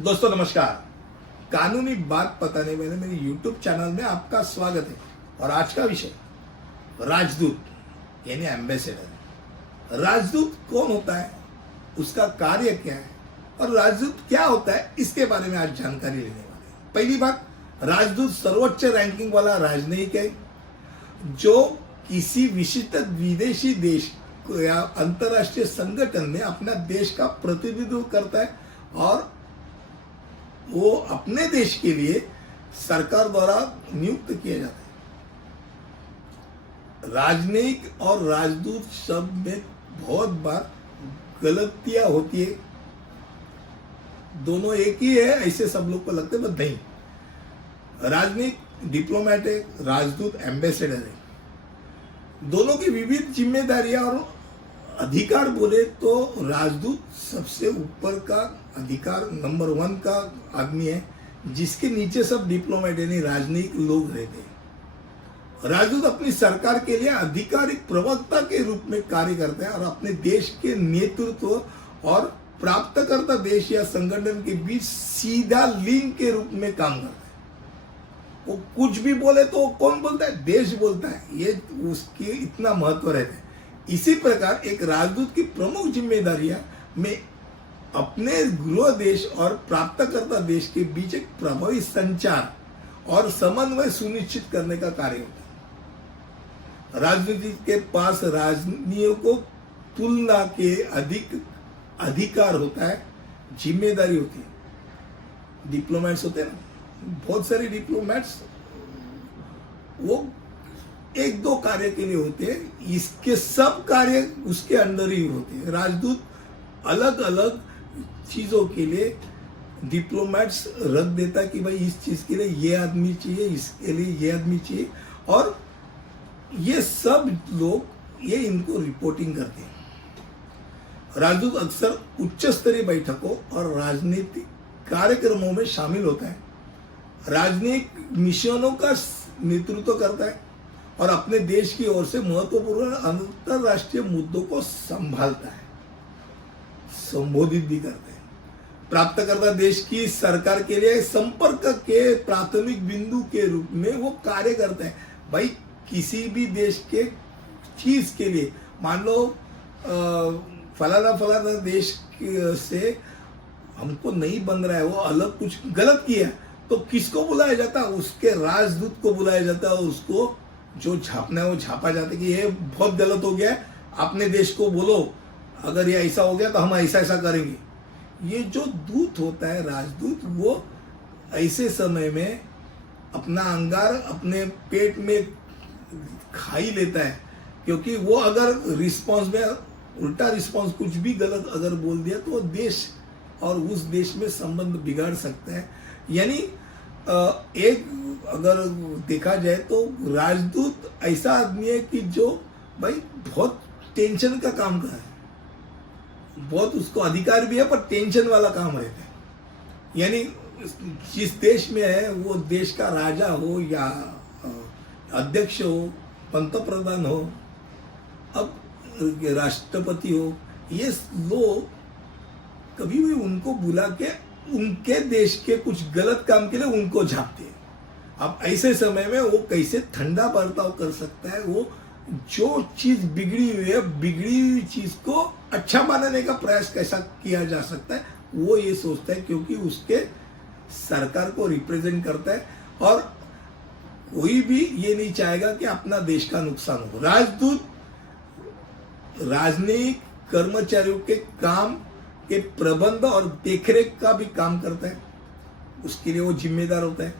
दोस्तों नमस्कार। कानूनी बात बताने वाले मेरे YouTube चैनल में आपका स्वागत है। और आज का विषय राजदूत यानी एम्बेसडर। राजदूत कौन होता है, उसका कार्य क्या है और राजदूत क्या होता है, इसके बारे में आज जानकारी लेने वाले हैं। पहली बात, राजदूत सर्वोच्च रैंकिंग वाला राजनयिक है जो किसी विशिष्ट विदेशी देश या अंतर्राष्ट्रीय संगठन में अपना देश का प्रतिनिधित्व करता है और वो अपने देश के लिए सरकार द्वारा नियुक्त किया जाता है। राजनयिक और राजदूत शब्द में बहुत बार गलतियां होती है, दोनों एक ही है ऐसे सब लोग को लगता है, बट नहीं। राजनयिक डिप्लोमेट है, राजदूत एम्बेसडर है। दोनों की विविध जिम्मेदारियां और अधिकार बोले तो राजदूत सबसे ऊपर का अधिकार नंबर 1 का आदमी है, जिसके नीचे सब डिप्लोमेट यानी राजनयिक लोग रहते हैं। राजदूत अपनी सरकार के लिए आधिकारिक प्रवक्ता के रूप में कार्य करते हैं और अपने देश के नेतृत्व और प्राप्तकर्ता देश या संगठन के बीच सीधा लिंक के रूप में काम करते हैं। वो कुछ भी बोले तो कौन बोलता है, देश बोलता है, ये उसकी इतना महत्व रहता है। इसी प्रकार एक राजदूत की प्रमुख जिम्मेदारियां में अपने गृह देश और प्राप्तकर्ता देश के बीच एक प्रभावी संचार और समन्वय सुनिश्चित करने का कार्य होता है। राजनीति के पास राजनीतियों को तुलना के अधिक अधिकार होता है, जिम्मेदारी होती है। डिप्लोमेट्स होते हैं ना, बहुत सारे डिप्लोमेट्स वो एक दो कार्य के लिए होते हैं, इसके सब कार्य उसके अंदर ही होते हैं। राजदूत अलग अलग चीजों के लिए डिप्लोमेट्स रख देता है कि भाई इस चीज के लिए ये आदमी चाहिए, इसके लिए ये आदमी चाहिए, और ये सब लोग ये इनको रिपोर्टिंग करते हैं। राजदूत अक्सर उच्च स्तरीय बैठकों और राजनीतिक कार्यक्रमों में शामिल होता है, राजनीतिक मिशनों का नेतृत्व करता है और अपने देश की ओर से महत्वपूर्ण अंतरराष्ट्रीय मुद्दों को संभालता है, संबोधित भी करते हैं। प्राप्तकर्ता देश की सरकार के लिए संपर्क के प्राथमिक बिंदु के रूप में वो कार्य करते हैं। भाई किसी भी देश के चीज के लिए, मान लो फलाना फलाना देश से हमको नहीं बन रहा है, वो अलग कुछ गलत किया, तो किसको बुलाया जाता है? उसके राजदूत को बुलाया जाता है। उसको जो छापना है वो छापा जाता है कि ये बहुत गलत हो गया है, अपने देश को बोलो अगर ये ऐसा हो गया तो हम ऐसा ऐसा करेंगे। ये जो दूत होता है राजदूत, वो ऐसे समय में अपना अंगार अपने पेट में खा ही लेता है, क्योंकि वो अगर रिस्पॉन्स में उल्टा रिस्पॉन्स कुछ भी गलत अगर बोल दिया तो वो देश और उस देश में संबंध बिगाड़ सकता है। यानी एक अगर देखा जाए तो राजदूत ऐसा आदमी है कि जो भाई बहुत टेंशन का काम कर रहा है, बहुत उसको अधिकार भी है पर टेंशन वाला काम रहता है। यानी जिस देश में है वो देश का राजा हो या अध्यक्ष हो, पंतप्रधान हो, अब राष्ट्रपति हो, ये लोग कभी भी उनको बुला के उनके देश के कुछ गलत काम के लिए उनको झापते हैं। अब ऐसे समय में वो कैसे ठंडा बर्ताव कर सकता है, वो जो चीज बिगड़ी हुई है, बिगड़ी हुई चीज को अच्छा बनाने का प्रयास कैसा किया जा सकता है, वो ये सोचता है, क्योंकि उसके सरकार को रिप्रेजेंट करता है और कोई भी ये नहीं चाहेगा कि अपना देश का नुकसान हो। राजदूत राजनयिक कर्मचारियों के काम के प्रबंध और देखरेख का भी काम करता है, उसके लिए वो जिम्मेदार होता है।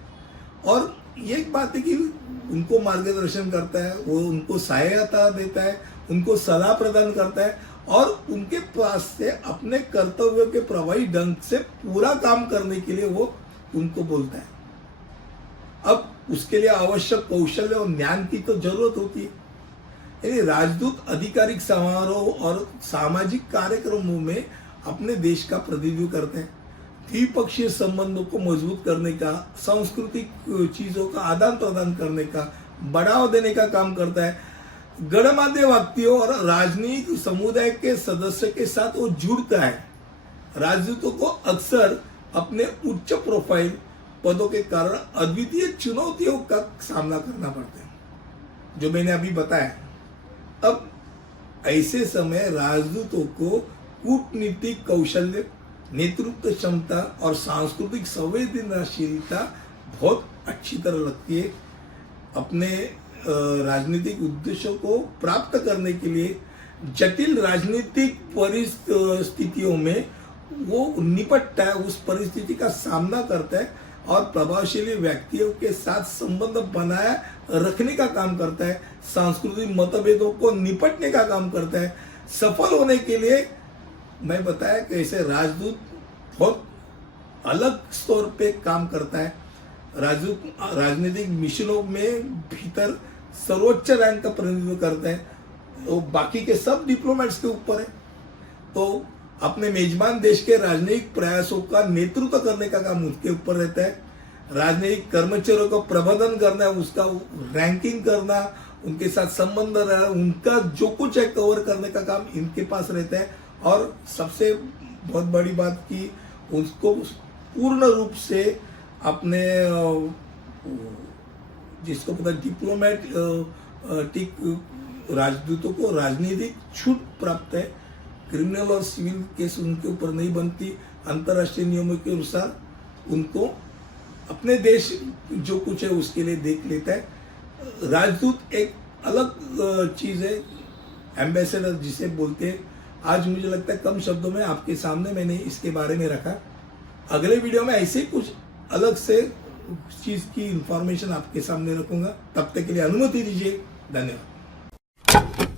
और ये एक बात है कि उनको मार्गदर्शन करता है, वो उनको सहायता देता है, उनको सलाह प्रदान करता है और उनके पास से अपने कर्तव्यों के प्रभावी ढंग से पूरा काम करने के लिए वो उनको बोलता है। अब उसके लिए आवश्यक कौशल और ज्ञान की तो जरूरत होती है। यानी राजदूत आधिकारिक समारोह और सामाजिक कार्यक्रमों में अपने देश का प्रतिनिधित्व करते हैं, द्विपक्षीय संबंधों को मजबूत करने का, सांस्कृतिक चीजों का आदान प्रदान करने का, बढ़ावा देने का काम करता है। गणमान्य व्यक्तियों और राजनीतिक समुदाय के सदस्य के साथ वो जुड़ता है। राजदूतों को अक्सर अपने उच्च प्रोफाइल पदों के कारण अद्वितीय चुनौतियों का सामना करना पड़ता है, जो मैंने अभी बताया। अब ऐसे समय राजदूतों को कूटनीतिक कौशल्य, नेतृत्व क्षमता और सांस्कृतिक संवेदनशीलता बहुत अच्छी तरह लगती है। अपने राजनीतिक उद्देश्यों को प्राप्त करने के लिए जटिल राजनीतिक परिस्थितियों में वो निपटता है, उस परिस्थिति का सामना करता है और प्रभावशाली व्यक्तियों के साथ संबंध बनाए रखने का काम करता है, सांस्कृतिक मतभेदों को निपटने का काम करता है। सफल होने के लिए मैं बताया कि ऐसे राजदूत बहुत अलग स्तर पे काम करता है। राजदूत राजनीतिक मिशनों में भीतर सर्वोच्च रैंक का प्रतिनिधित्व करता है, वो बाकी के सब डिप्लोमेट्स के ऊपर है। तो अपने मेजबान देश के राजनीतिक प्रयासों का नेतृत्व करने का काम उसके ऊपर रहता है। राजनीतिक कर्मचारियों का प्रबंधन करना, उसका रैंकिंग करना, उनके साथ संबंध रहना, उनका जो कुछ है कवर करने का काम इनके पास रहता है। और सबसे बहुत बड़ी बात कि उसको पूर्ण रूप से अपने जिसको पता डिप्लोमेटिक राजदूतों को राजनीतिक छूट प्राप्त है। क्रिमिनल और सिविल केस उनके ऊपर नहीं बनती। अंतर्राष्ट्रीय नियमों के अनुसार उनको अपने देश जो कुछ है उसके लिए देख लेता है। राजदूत एक अलग चीज है, एम्बेसडर जिसे बोलते हैं। आज मुझे लगता है कम शब्दों में आपके सामने मैंने इसके बारे में रखा। अगले वीडियो में ऐसे कुछ अलग से चीज की इंफॉर्मेशन आपके सामने रखूंगा। तब तक के लिए अनुमति दीजिए। धन्यवाद।